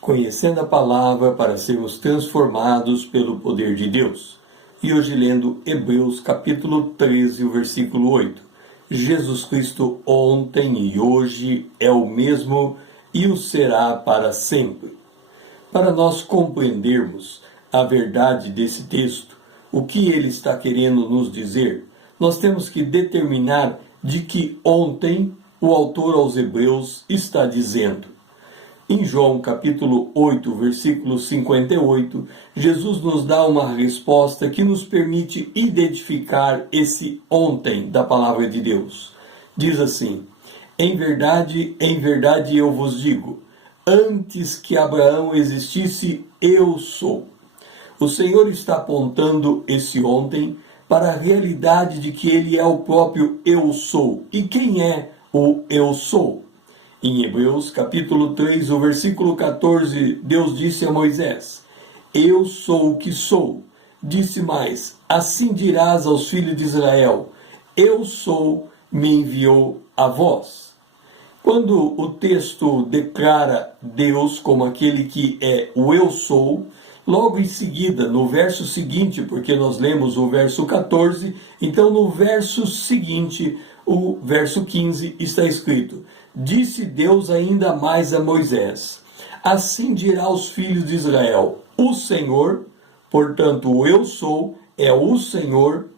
Conhecendo a palavra para sermos transformados pelo poder de Deus. E hoje lendo Hebreus capítulo 13, o versículo 8. Jesus Cristo ontem e hoje é o mesmo e o será para sempre. Para nós compreendermos a verdade desse texto, o que ele está querendo nos dizer, nós temos que determinar de que ontem o autor aos Hebreus está dizendo. Em João capítulo 8, versículo 58, Jesus nos dá uma resposta que nos permite identificar esse ontem da palavra de Deus. Diz assim: em verdade eu vos digo, antes que Abraão existisse, eu sou. O Senhor está apontando esse ontem para a realidade de que ele é o próprio eu sou. E quem é o eu sou? Em Hebreus capítulo 3, o versículo 14, Deus disse a Moisés: eu sou o que sou. Disse mais: assim dirás aos filhos de Israel: eu sou, me enviou a vós. Quando o texto declara Deus como aquele que é o eu sou, logo em seguida, no verso seguinte, porque nós lemos o verso 14, então no verso seguinte, o verso 15, está escrito: disse Deus ainda mais a Moisés: assim dirá aos filhos de Israel: o Senhor, portanto o eu sou, é o Senhor,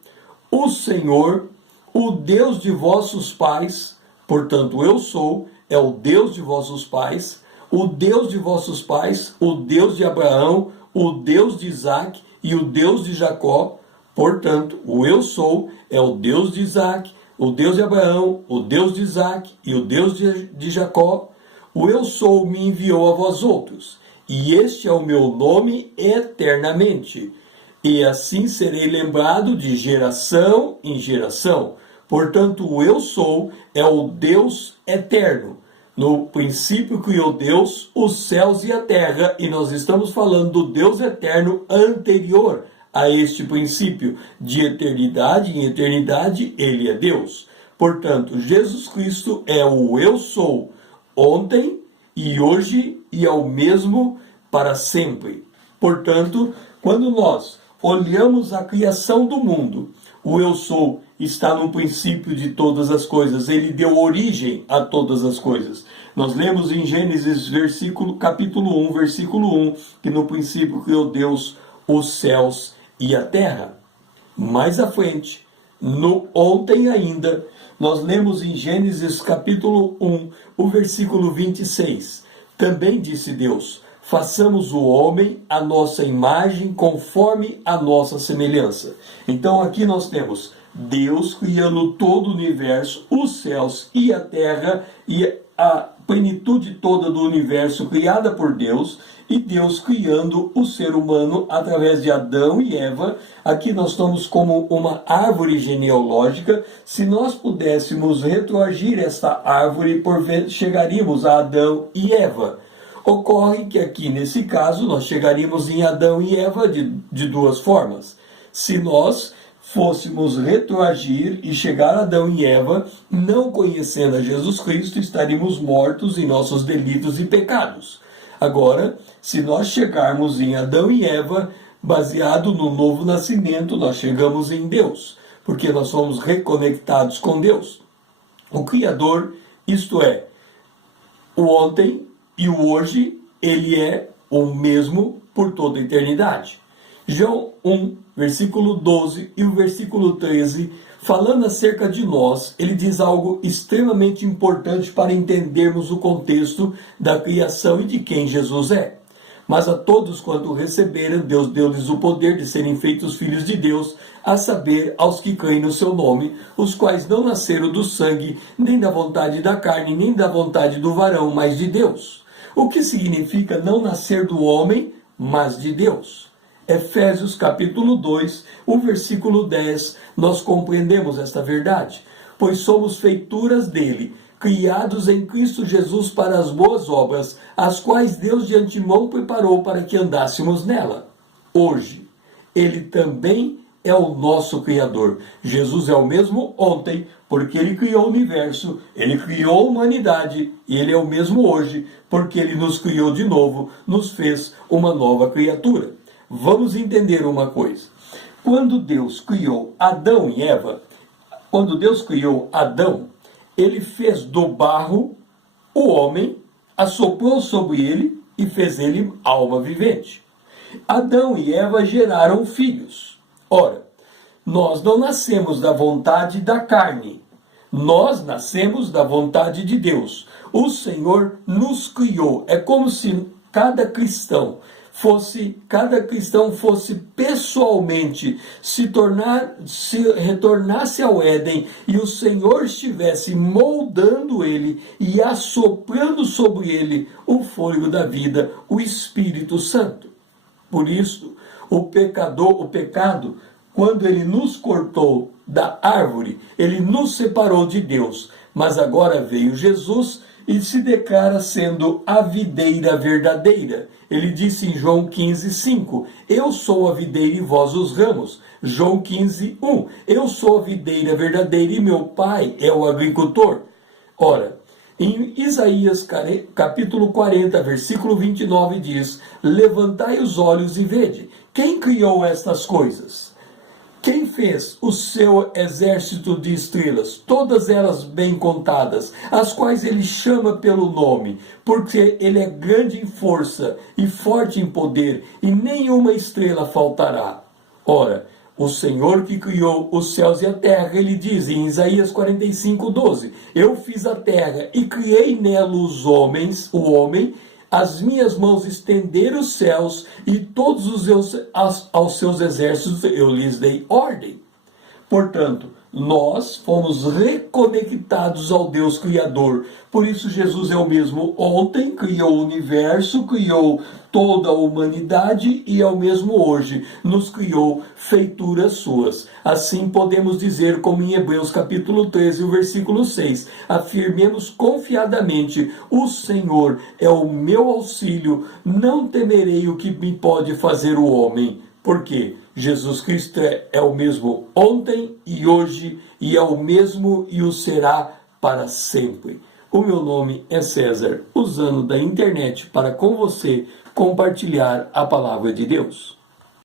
o Deus de vossos pais, portanto eu sou, é o Deus de vossos pais, o Deus de vossos pais, o Deus de Abraão, o Deus de Isaac e o Deus de Jacó, portanto o eu sou, é o Deus de Isaac, o Deus de Abraão, o Deus de Isaac e o Deus de Jacó. O eu sou me enviou a vós outros, e este é o meu nome eternamente, e assim serei lembrado de geração em geração. Portanto, o eu sou é o Deus eterno. No princípio criou Deus os céus e a terra, e nós estamos falando do Deus eterno anterior a este princípio. De eternidade em eternidade, ele é Deus. Portanto, Jesus Cristo é o eu sou, ontem e hoje, e é o mesmo para sempre. Portanto, quando nós olhamos a criação do mundo, o eu sou está no princípio de todas as coisas. Ele deu origem a todas as coisas. Nós lemos em Gênesis capítulo 1, versículo 1, que no princípio criou Deus os céus e a terra. Mais à frente, no ontem ainda, nós lemos em Gênesis capítulo 1, o versículo 26. Também disse Deus: façamos o homem à nossa imagem, conforme a nossa semelhança. Então aqui nós temos Deus criando todo o universo, os céus e a terra, e a plenitude toda do universo criada por Deus, e Deus criando o ser humano através de Adão e Eva. Aqui nós estamos como uma árvore genealógica. Se nós pudéssemos retroagir esta árvore, por vezes chegaríamos a Adão e Eva. Ocorre que aqui, nesse caso, nós chegaríamos em Adão e Eva de duas formas. Se nós fôssemos retroagir e chegar a Adão e Eva, não conhecendo a Jesus Cristo, estaríamos mortos em nossos delitos e pecados. Agora, se nós chegarmos em Adão e Eva, baseado no novo nascimento, nós chegamos em Deus, porque nós somos reconectados com Deus. O Criador, isto é, o ontem e o hoje, ele é o mesmo por toda a eternidade. João 1, versículo 12 e o versículo 13, falando acerca de nós, ele diz algo extremamente importante para entendermos o contexto da criação e de quem Jesus é. Mas a todos quanto receberam, Deus deu-lhes o poder de serem feitos filhos de Deus, a saber, aos que creem no seu nome, os quais não nasceram do sangue, nem da vontade da carne, nem da vontade do varão, mas de Deus. O que significa não nascer do homem, mas de Deus? Efésios capítulo 2, o versículo 10, nós compreendemos esta verdade. Pois somos feituras dele, criados em Cristo Jesus para as boas obras, as quais Deus de antemão preparou para que andássemos nela. Hoje, ele também é o nosso Criador. Jesus é o mesmo ontem, porque Ele criou o universo, Ele criou a humanidade, e Ele é o mesmo hoje, porque Ele nos criou de novo, nos fez uma nova criatura. Vamos entender uma coisa. Quando Deus criou Adão e Eva, quando Deus criou Adão, Ele fez do barro o homem, assoprou sobre ele e fez ele alma vivente. Adão e Eva geraram filhos. Ora, nós não nascemos da vontade da carne. Nós nascemos da vontade de Deus. O Senhor nos criou. É como se cada cristão fosse pessoalmente retornasse ao Éden e o Senhor estivesse moldando ele e assoprando sobre ele o fôlego da vida, o Espírito Santo. Por isso, o pecado, quando ele nos cortou da árvore, ele nos separou de Deus. Mas agora veio Jesus e se declara sendo a videira verdadeira. Ele disse em João 15:5, eu sou a videira e vós os ramos. João 15:1, eu sou a videira verdadeira e meu pai é o agricultor. Ora, em Isaías capítulo 40, versículo 29 diz, levantai os olhos e vede, quem criou estas coisas? Quem fez o seu exército de estrelas, todas elas bem contadas, as quais ele chama pelo nome, porque ele é grande em força e forte em poder, e nenhuma estrela faltará. Ora, o Senhor que criou os céus e a terra, ele diz em Isaías 45:12, eu fiz a terra e criei nela o homem, as minhas mãos estenderam os céus e todos aos seus exércitos eu lhes dei ordem. Portanto, nós fomos reconectados ao Deus Criador. Por isso Jesus é o mesmo ontem, criou o universo, criou toda a humanidade e é o mesmo hoje, nos criou feituras suas. Assim podemos dizer, como em Hebreus capítulo 13, o versículo 6, afirmemos confiadamente, o Senhor é o meu auxílio, não temerei o que me pode fazer o homem. Porque Jesus Cristo é o mesmo ontem e hoje, e é o mesmo e o será para sempre. O meu nome é César, usando da internet para com você compartilhar a palavra de Deus.